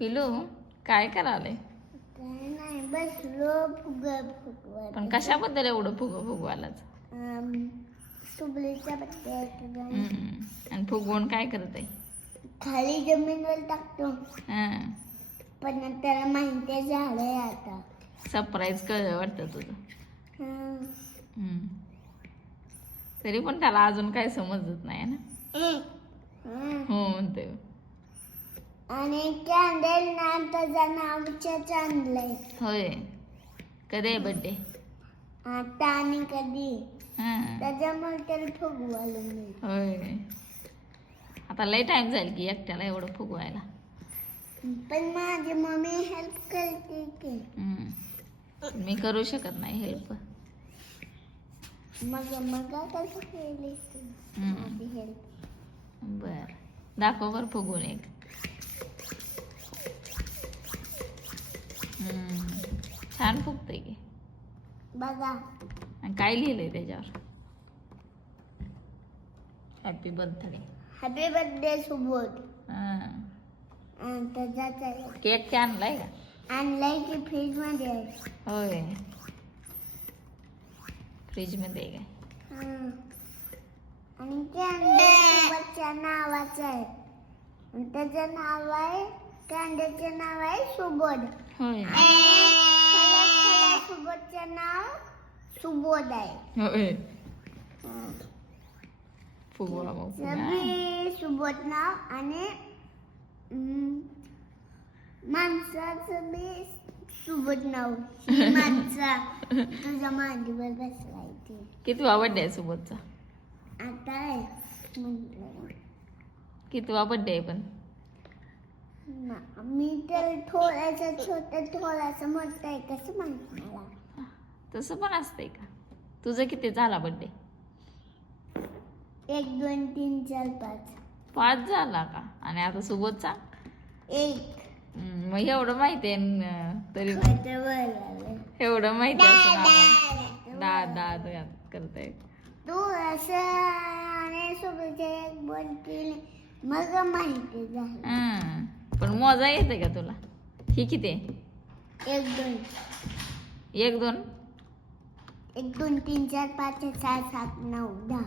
पिलू काय करायलंय? काय नाही बसलो फुगवत. पण कशाबद्दल एवढं फुगवायलाच? सुबलीचा बड्डे आहे तुझा. आणि फुगवून काय करत आहे? खाली जमीनवर टाकतो हां, पण त्याला माहिती झालंय आता. सरप्राईज कळलं वाटतं तुझं. हं. तरी पण त्याला अजून काय समजत नाही ना. हं. हो म्हणते. आणि कॅन्डल ना त्याच्या नावच आणलंय. होय, कधी आहे बड्डे? आता आणि कधी हां, त्याच्यामुळे त्याला फुगवायला मी. होय. आता लय टाइम जाईल की एकट्याला एवढं फुगवायला. पण माझी मम्मी हेल्प करते की. मी करू शकत नाही हेल्प. मग कसं केली तू माझी हेल्प? बर, दाखव बर फुगून एक. छान फुगतंय की. बघा आणि काय लिहिलंय त्याच्यावर? Happy birthday. Happy birthday Subodh. हां, त्याचा केक ते आणलाय का? आणलाय की फ्रीज मध्ये आहे. होय, फ्रीज मध्ये आहे काय? हं. आणि कॅन्डलच्या नावाचं आहे. आणि त्याचं नाव आहे, कॅन्डलचं नाव आहे सुबोध. होय, सुबोधचं नाव सुबोध आहे. होय. हं. फुगवा मग फुगा. सगळे सुबोध नाव आणि माणसाचं बी सुबोध नाव. ही माणसा तुझ्या मांडीवर बसवायची. कितवा बड्डे आहे सोबतचा? आता आहे म्हटलं. कितवा बड्डे आहे पण? मी तर थोडासा छोटा थोडासा मोठा आहे कसं माहित मला. तसं पण असतंय का? तुझं किती झाला बड्डे? 1 2 3 4 5. 5 झाला का? आणि आता सोबतचा 1. मग एवढं माहिती आहे तरी एवढं माहिती असं दादा करताय तू असं आणि सोबतच्या 1 2 3 मग माहिती झालं. पण मोजा येते का तुला? ही किती आहे? 1 2 1 2 1 2 3 4 5 6 7 8 9 10.